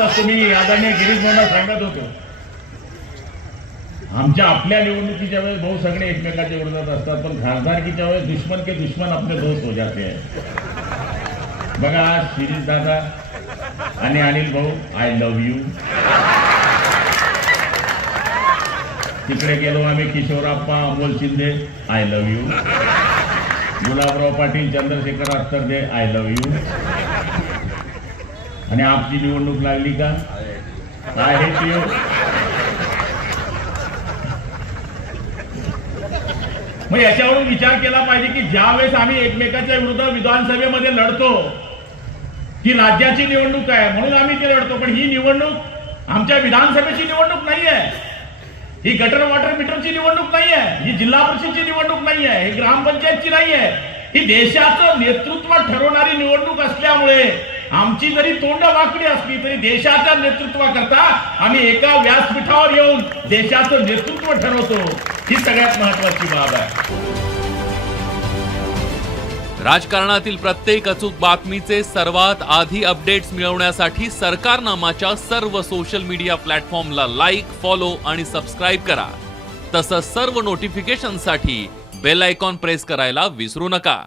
सांगत असतो मी आदरणीय गिरीश भाऊंना सांगत होतो. आमच्या आपल्या निवडणुकीच्या वेळेस भाऊ सगळे एकमेकाच्या विरोधात असतात पण खासदारकीच्या वेळेस दुश्मन के दुश्मन आपले दोस्त हो जाते बघा आज शिरीष दादा आणि अनिल भाऊ आय लव्ह यू तिकडे गेलो आम्ही Kishorappa Amol Shinde I love you Gulabrao Patil Chandrashekhar Attarde I love you आणि आपली निवडणूक लागली का? आहे ती. मग याच्यावरून विचार केला पाहिजे की ज्या वेळेस आम्ही एकमेकाच्या विरुद्ध विधानसभेमध्ये लढतो ही राज्याची निवडणूक आहे म्हणून आम्ही ते लढतो. पण ही निवडणूक आमच्या विधानसभेची निवडणूक नाही आहे ही गटर वॉटर मीटरची निवडणूक नाही आहे ही जिल्हा परिषदची निवडणूक नाही आहे ही ग्रामपंचायतची नाही आहे ही देशाचं नेतृत्व ठरवणारी निवडणूक असल्यामुळे आमची जरी तोंड वाकडी असली तरी देशाच्या नेतृत्वाकरता आम्ही एका व्यासपीठावर येऊन देशाचं नेतृत्व ठरवतो. ही सगळ्यात महत्वाची बाब आहे. राजकारणातील प्रत्येक अचूक बातमीचे सर्वात आधी अपडेट्स मिळवण्यासाठी सरकारनामाच्या सर्व सोशल मीडिया प्लॅटफॉर्मला लाईक फॉलो आणि सबस्क्राईब करा. तसंच सर्व नोटिफिकेशनसाठी बेल आयकॉन प्रेस करायला विसरू नका.